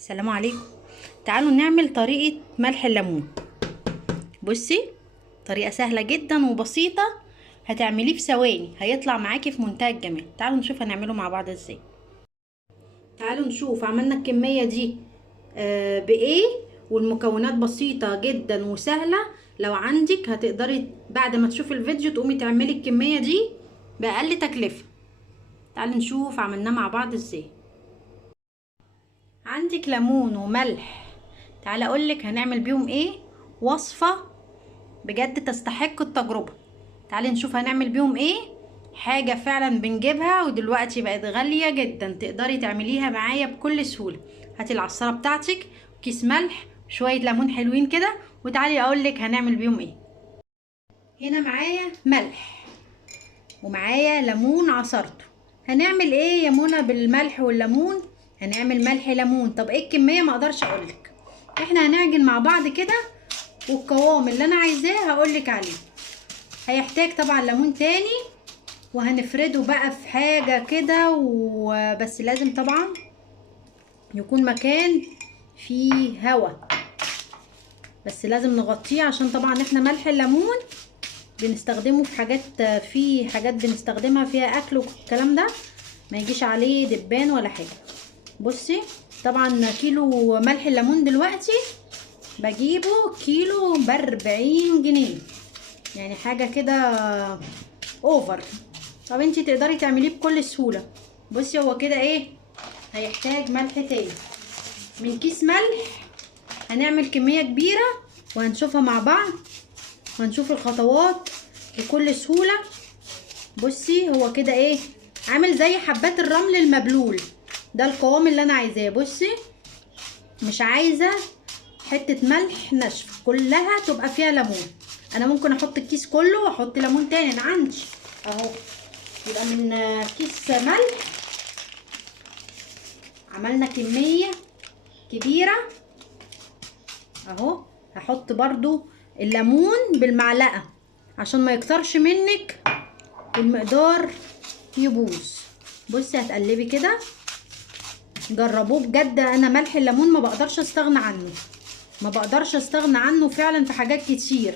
السلام عليكم. تعالوا نعمل طريقة ملح الليمون. بصي، طريقة سهلة جدا وبسيطة، هتعمليه في ثواني، هيطلع معاكي في منتهى الجمال. تعالوا نشوف هنعمله مع بعض ازاي. تعالوا نشوف عملنا الكمية دي بايه، والمكونات بسيطة جدا وسهلة. لو عندك هتقدري بعد ما تشوفي الفيديو تقومي تعملي الكمية دي بأقل تكلفة. تعالوا نشوف عملناه مع بعض ازاي. عندك ليمون وملح، تعالى اقولك هنعمل بيهم ايه. وصفة بجد تستحق التجربة. تعالي نشوف هنعمل بيهم ايه. حاجة فعلا بنجيبها ودلوقتي بقت غالية جدا، تقدري تعمليها معايا بكل سهولة. هاتي العصارة بتاعتك، كيس ملح، شوية ليمون حلوين كده، وتعالي اقولك هنعمل بيهم ايه. هنا معايا ملح ومعايا ليمون عصرته. هنعمل ايه يا منى بالملح والليمون؟ هنعمل ملح ليمون. طب ايه الكميه؟ ما اقدرش اقولك. احنا هنعجن مع بعض كده، والقوام اللي انا عايزاه هقولك عليه. هيحتاج طبعا ليمون تاني، وهنفرده بقى في حاجه كده، وبس لازم طبعا يكون مكان فيه هوا، بس لازم نغطيه عشان طبعا احنا ملح الليمون بنستخدمه في حاجات بنستخدمها فيها اكل والكلام ده، ما يجيش عليه دبان ولا حاجه. بصي، طبعا كيلو ملح الليمون دلوقتي بجيبه كيلو ب40 جنيه، يعني حاجه كده اوفر. طب انتي تقدري تعمليه بكل سهوله. بصي، هو كده ايه، هيحتاج ملح تاني من كيس ملح. هنعمل كميه كبيره وهنشوفها مع بعض، وهنشوف الخطوات بكل سهوله. بصي، هو كده ايه، عامل زي حبات الرمل المبلول. ده القوام اللي انا عايزاه. بصي، مش عايزه حته ملح ناشفه، كلها تبقى فيها ليمون. انا ممكن احط الكيس كله واحط ليمون تاني، انا عندي اهو. يبقى من كيس ملح عملنا كميه كبيره اهو. هحط برضو الليمون بالمعلقه عشان ما يكترش منك المقدار يبوظ. بصي، هتقلبي كده، جربوه بجد. انا ملح الليمون ما بقدرش استغنى عنه، ما بقدرش استغنى عنه فعلا في حاجات كتير.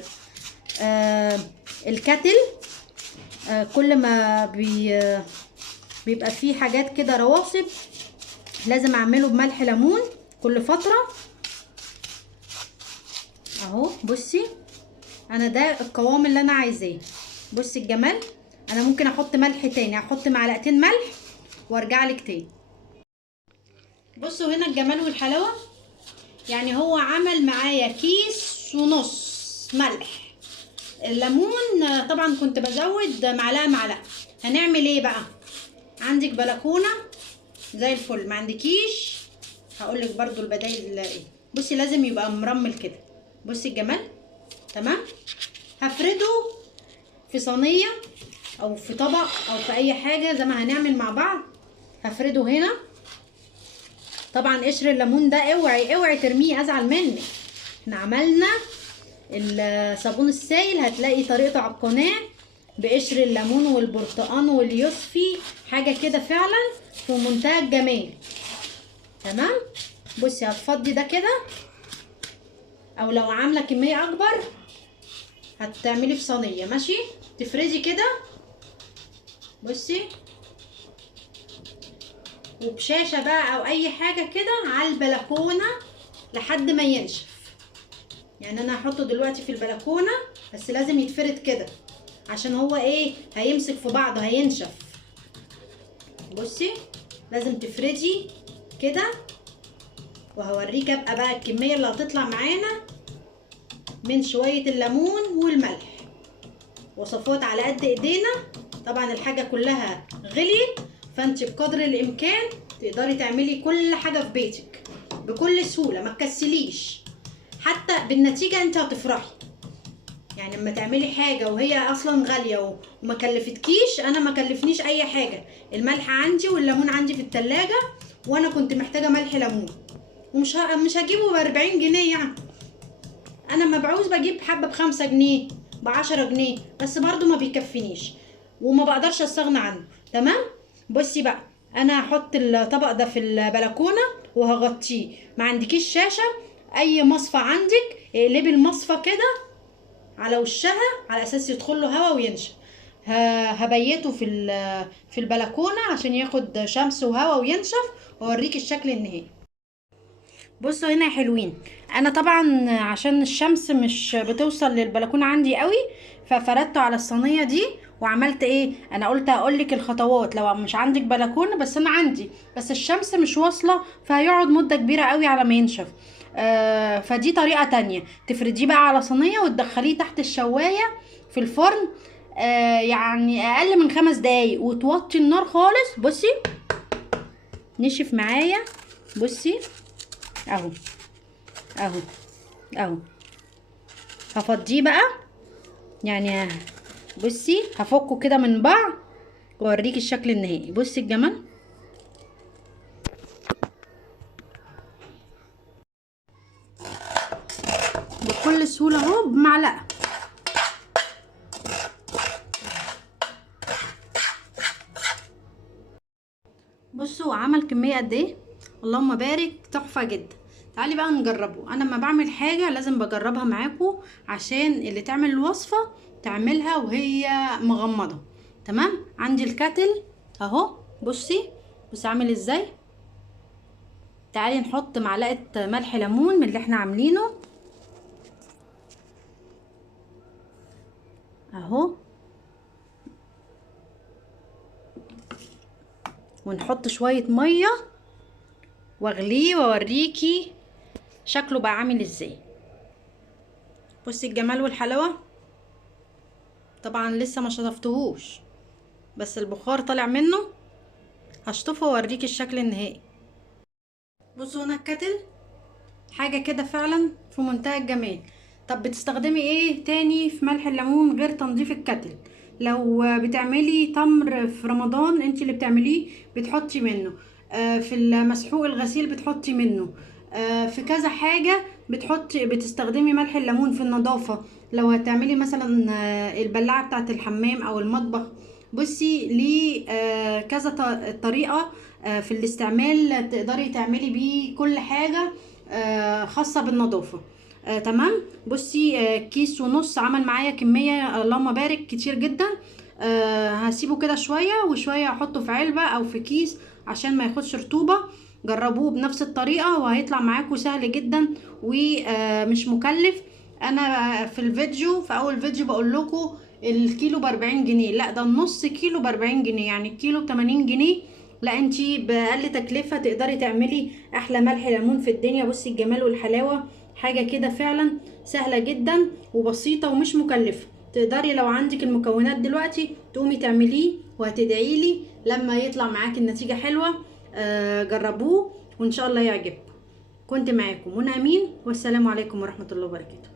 الكتل، كل ما بيبقى فيه حاجات كده رواسب لازم اعمله بملح ليمون كل فترة اهو. بصي، انا ده القوام اللي انا عايزاه. بصي الجمال، انا ممكن احط ملح تاني، احط معلقتين ملح وارجع لك تاني. بصوا هنا الجمال والحلاوة، يعني هو عمل معايا كيس ونص ملح. الليمون طبعا كنت بزود معلقة. هنعمل ايه بقى؟ عندك بلكونة زي الفل، ما عندكيش هقولك برضو البدايل ايه. بصي، لازم يبقى مرمل كده. بصي الجمال، تمام. هفرده في صينية او في طبق او في اي حاجة زي ما هنعمل مع بعض. هفرده هنا. طبعا قشر الليمون ده اوعي ترميه، ازعل منك. احنا عملنا الصابون السائل، هتلاقي طريقته على القناه بقشر الليمون والبرتقان واليوسفي، حاجه كده فعلا في منتهى الجمال. تمام. بصي، هتفضي ده كده، او لو عامله كميه اكبر هتعملي في صينيه ماشي، تفردي كده. بصي، وبشاشه بقى او اي حاجه كده على البلكونه لحد ما ينشف. يعني انا هحطه دلوقتي في البلكونه، بس لازم يتفرد كده عشان هو ايه، هيمسك في بعضه هينشف. بصي، لازم تفردي كده، وهوريك ابقى بقى الكميه اللي هتطلع معانا من شويه الليمون والملح. وصفات على قد ايدينا، طبعا الحاجه كلها غليت، فانت بقدر الامكان تقدري تعملي كل حاجه في بيتك بكل سهوله، ما تكسليش. حتى بالنتيجه انت هتفرحي، يعني لما تعملي حاجه وهي اصلا غاليه وما كلفتكيش. انا ما كلفنيش اي حاجه، الملح عندي والليمون عندي في التلاجة، وانا كنت محتاجه ملح ليمون، مش هجيبه ب40 جنيه يعني. انا ما بعوز بجيب حبه ب5 جنيه ب10 جنيه، بس برضو ما بيكفينيش وما بقدرش استغنى عنه. تمام. بصي بقى، انا هحط الطبق ده في البلكونه وهغطيه. ما عندكيش شاشه، اي مصفى عندك اقلبي المصفى كده على وشها على اساس يدخل له هوا وينشف. هبيته في البلكونه عشان ياخد شمس وهوا وينشف، واوريك الشكل النهائي. بصوا هنا يا حلوين، انا طبعا عشان الشمس مش بتوصل للبلكونه عندي قوي، ففردته على الصينيه دي. وعملت ايه، انا قلت اقولك الخطوات لو مش عندك بلكونه، بس انا عندي بس الشمس مش واصله، فهيقعد مده كبيره قوي على ما ينشف. فدي طريقه تانية، تفرديه بقى على صينيه وتدخليه تحت الشوايه في الفرن، يعني اقل من 5 دقايق، وتوطي النار خالص. بصي نشف معايا، بصي اهو اهو اهو. هفضيه بقى، يعني بصي هفكه كده من بعض واوريك الشكل النهائي. بصي الجمال، بكل سهوله اهو بمعلقه. بصوا عمل كميه قد ايه، اللهم بارك، تحفه جدا. تعالي بقى نجربه. انا لما بعمل حاجه لازم بجربها معاكم، عشان اللي تعمل الوصفه تعملها وهي مغمضه. تمام، عندي الكاتل اهو، بصي بصي عامل ازاي. تعالي نحط معلقه ملح ليمون من اللي احنا عاملينه اهو، ونحط شويه ميه واغليه واوريكي شكله بقى عامل ازاي. بصي الجمال والحلاوه. طبعا لسه ما شطفتهوش، بس البخار طالع منه. هشطفه واوريكي الشكل النهائي. بصوا هنا الكتل، حاجه كده فعلا في منتهى الجمال. طب بتستخدمي ايه تاني في ملح الليمون غير تنظيف الكتل؟ لو بتعملي تمر في رمضان انت اللي بتعمليه بتحطي منه، في المسحوق الغسيل بتحطي منه، في كذا حاجة بتستخدمي ملح الليمون في النظافة. لو هتعملي مثلا البلاعة بتاعت الحمام او المطبخ. بصي ليه كذا طريقة في الاستعمال، تقدري تعملي بيه كل حاجة خاصة بالنظافة. تمام. بصي كيس ونص عمل معايا كمية اللهم بارك كتير جدا. هسيبه كده شوية وشوية احطه في علبة او في كيس عشان ما ياخدش رطوبة. جربوه بنفس الطريقة وهيطلع معاكم سهل جدا ومش مكلف. انا في الفيديو في اول فيديو بقول لكم الكيلو ب40 جنيه، لا ده النص كيلو ب40 جنيه، يعني الكيلو ب80 جنيه. لا انتي بأقل تكلفة تقدري تعملي احلى ملح ليمون في الدنيا. بصي الجمال والحلاوة، حاجة كده فعلا سهلة جدا وبسيطة ومش مكلفة. تقدري لو عندك المكونات دلوقتي تقومي تعمليه وهتدعيلي لما يطلع معاكي النتيجة حلوة. جربوه وان شاء الله يعجبكم. كنت معاكم منى امين، والسلام عليكم ورحمة الله وبركاته.